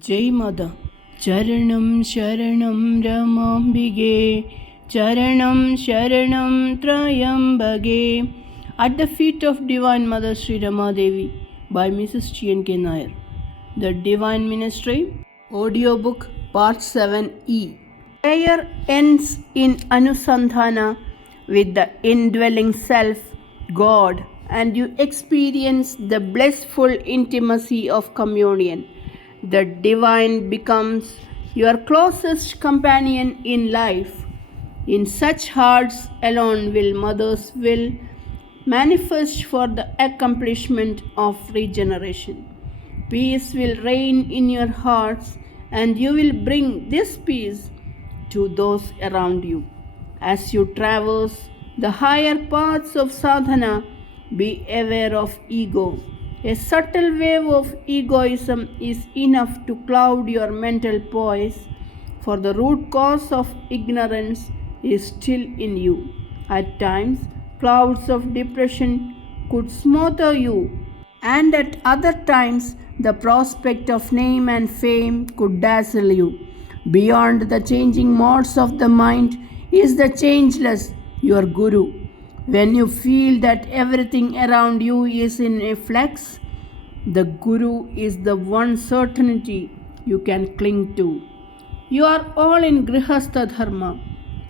Jai Mother. Charanam Sharanam Ramambige, Charanam Sharanam Trayambage. At the feet of Divine Mother Sree Rama Devi by Mrs. T.N.K Nair. The Divine Ministry, Audiobook Part 7e. Prayer ends in Anusandhana with the indwelling self, God, and you experience the blissful intimacy of communion. The divine becomes your closest companion in life. In such hearts alone will Mother's will manifest for the accomplishment of regeneration. Peace will reign in your hearts, and you will bring this peace to those around you. As you traverse the higher paths of sadhana, be aware of ego. A subtle wave of egoism is enough to cloud your mental poise, for the root cause of ignorance is still in you. At times, clouds of depression could smother you, and at other times, the prospect of name and fame could dazzle you. Beyond the changing modes of the mind is the changeless, your Guru. When you feel that everything around you is in a flux, the Guru is the one certainty you can cling to. You are all in Grihastha Dharma.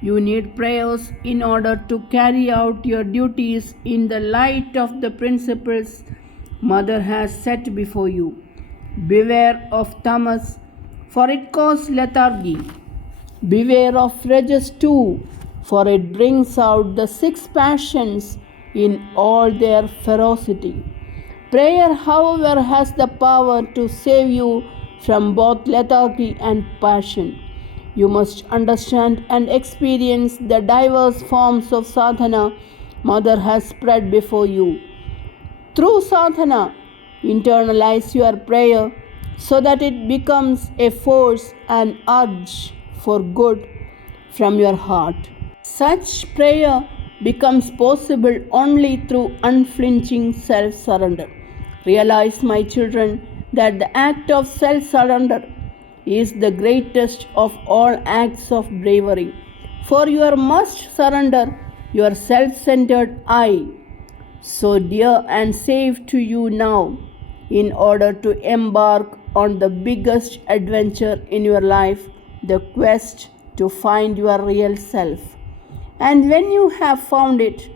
You need prayers in order to carry out your duties in the light of the principles Mother has set before you. Beware of tamas, for it causes lethargy. Beware of rajas too, for it brings out the six passions in all their ferocity. Prayer, however, has the power to save you from both lethargy and passion. You must understand and experience the diverse forms of sadhana Mother has spread before you. Through sadhana, internalize your prayer so that it becomes a force and urge for good from your heart. Such prayer becomes possible only through unflinching self-surrender. Realize, my children, that the act of self-surrender is the greatest of all acts of bravery. For you must surrender your self-centered I, so dear and safe to you now, in order to embark on the biggest adventure in your life, the quest to find your real self. And when you have found it,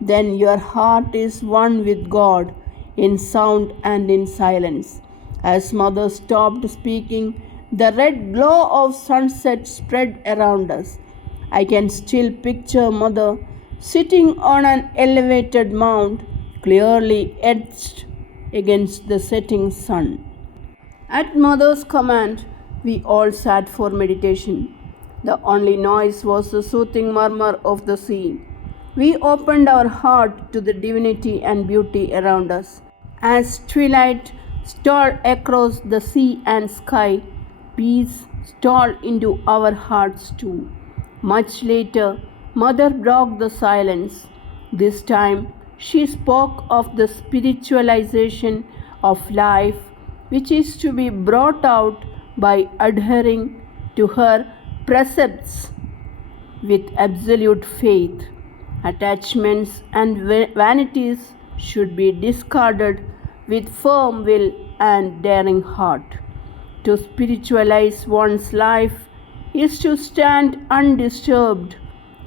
then your heart is one with God in sound and in silence. As Mother stopped speaking, the red glow of sunset spread around us. I can still picture Mother sitting on an elevated mount, clearly etched against the setting sun. At Mother's command, we all sat for meditation. The only noise was the soothing murmur of the sea. We opened our heart to the divinity and beauty around us. As twilight stole across the sea and sky, peace stole into our hearts too. Much later, Mother broke the silence. This time, she spoke of the spiritualization of life, which is to be brought out by adhering to her precepts with absolute faith. Attachments and vanities should be discarded with firm will and daring heart. To spiritualize one's life is to stand undisturbed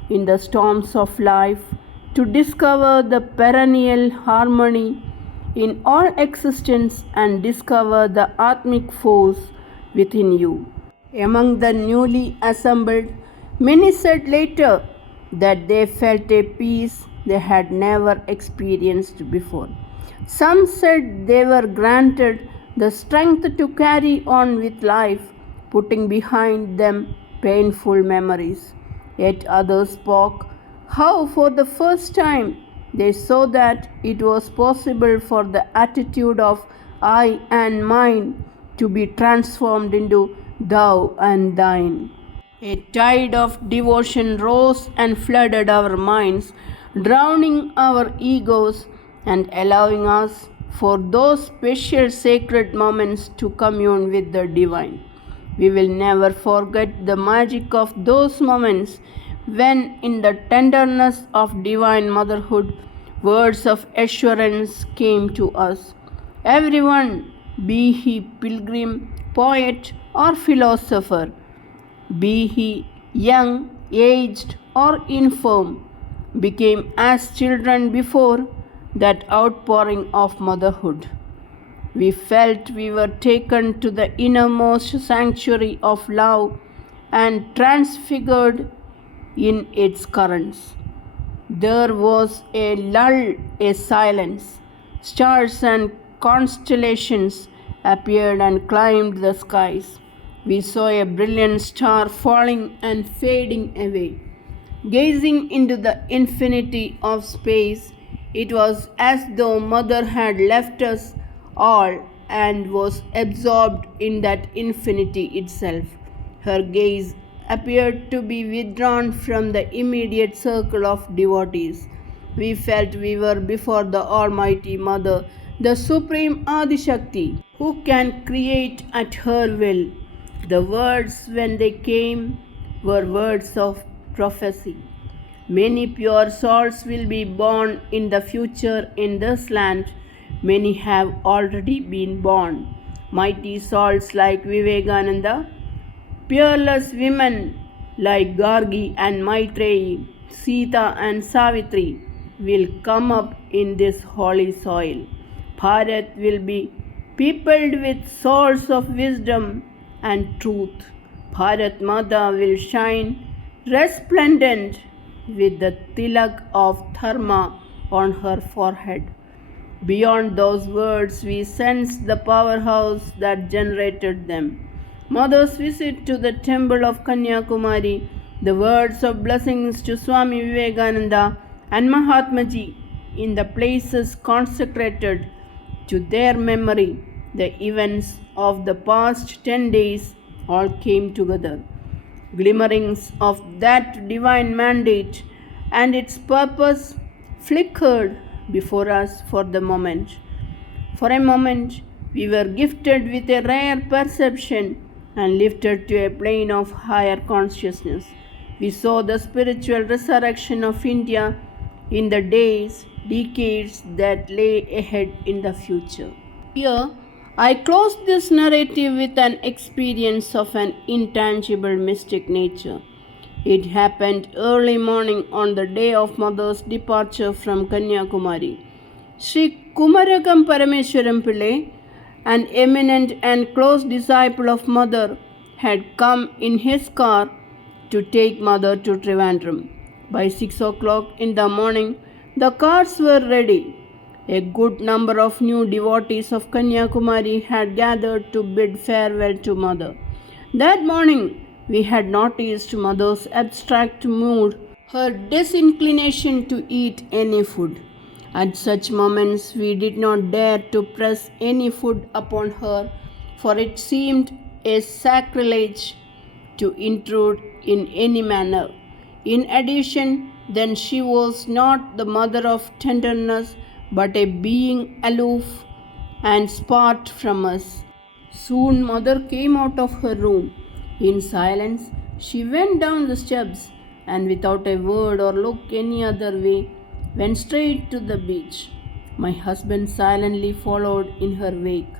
in the storms of life, to discover the perennial harmony in all existence and discover the Atmic force within you. Among the newly assembled, many said later that they felt a peace they had never experienced before. Some said they were granted the strength to carry on with life, putting behind them painful memories. Yet others spoke how for the first time they saw that it was possible for the attitude of I and mine to be transformed into thou and thine. A tide of devotion rose and flooded our minds, drowning our egos and allowing us for those special sacred moments to commune with the divine. We will never forget the magic of those moments when, in the tenderness of divine motherhood, words of assurance came to us. Everyone, be he pilgrim, poet, or philosopher, be he young, aged, or infirm, became as children before that outpouring of motherhood. We felt we were taken to the innermost sanctuary of love and transfigured in its currents. There was a lull, a silence. Stars and constellations appeared and climbed the skies. We saw a brilliant star falling and fading away. Gazing into the infinity of space, it was as though Mother had left us all and was absorbed in that infinity itself. Her gaze appeared to be withdrawn from the immediate circle of devotees. We felt we were before the Almighty Mother, the Supreme Adishakti, who can create at her will. The words, when they came, were words of prophecy. Many pure souls will be born in the future in this land. Many have already been born. Mighty souls like Vivekananda, peerless women like Gargi and Maitreyi, Sita and Savitri will come up in this holy soil. Bharat will be peopled with souls of wisdom and truth. Bharat Mata will shine resplendent with the tilak of dharma on her forehead. Beyond those words, we sense the powerhouse that generated them. Mother's visit to the temple of Kanyakumari, the words of blessings to Swami Vivekananda and Mahatmaji in the places consecrated to their memory, the events of the past 10 days all came together. Glimmerings of that divine mandate and its purpose flickered before us for the moment. For a moment, we were gifted with a rare perception and lifted to a plane of higher consciousness. We saw the spiritual resurrection of India in the days, decades that lay ahead in the future. Here, I close this narrative with an experience of an intangible mystic nature. It happened early morning on the day of Mother's departure from Kanyakumari. Sri Kumarakam Parameswaram Pillai, an eminent and close disciple of Mother, had come in his car to take Mother to Trivandrum. By 6 o'clock in the morning, the cars were ready. A good number of new devotees of Kanyakumari had gathered to bid farewell to Mother. That morning, we had noticed Mother's abstract mood, her disinclination to eat any food. At such moments, we did not dare to press any food upon her, for it seemed a sacrilege to intrude in any manner. In addition, then she was not the mother of tenderness, but a being aloof and apart from us. Soon Mother came out of her room. In silence, she went down the steps and without a word or look any other way, went straight to the beach. My husband silently followed in her wake.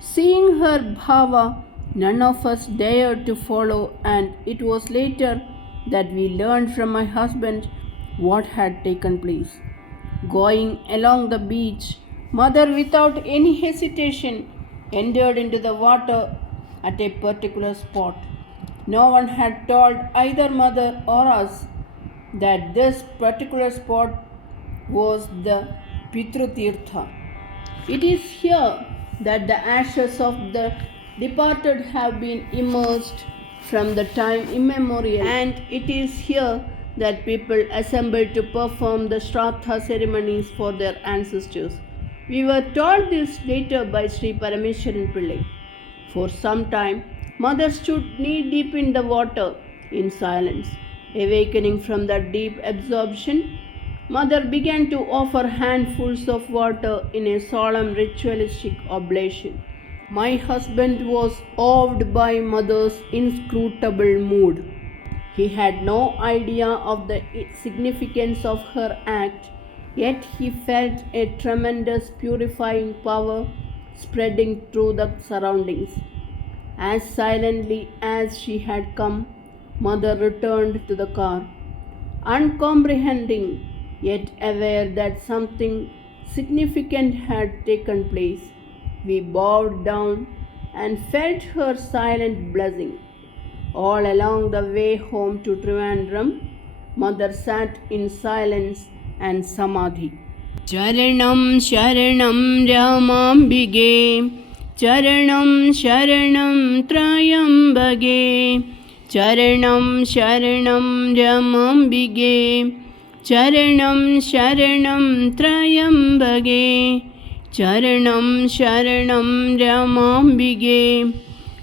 Seeing her bhava, none of us dared to follow, and it was later that we learned from my husband what had taken place. Going along the beach, Mother, without any hesitation, entered into the water at a particular spot. No one had told either Mother or us that this particular spot was the Pitrutirtha. It is here that the ashes of the departed have been immersed from the time immemorial, and it is here that people assemble to perform the Shraddha ceremonies for their ancestors. We were told this later by Sri Parameswaran Pillai. For some time, Mother stood knee deep in the water in silence. Awakening from that deep absorption, Mother began to offer handfuls of water in a solemn ritualistic oblation. My husband was awed by Mother's inscrutable mood. He had no idea of the significance of her act, yet he felt a tremendous purifying power spreading through the surroundings. As silently as she had come, Mother returned to the car. Uncomprehending, yet aware that something significant had taken place, we bowed down and felt her silent blessing. All along the way home to Trivandrum, Mother sat in silence and samadhi. Charanam Sharanam Ramambige, Charanam Sharanam Trayambage, Charanam Sharanam Ramambige, Charanam Sharanam Trayambage, Charanam Sharanam Ramambige,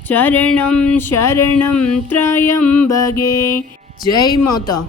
Charanam Sharanam Trayambage. Jai Mata.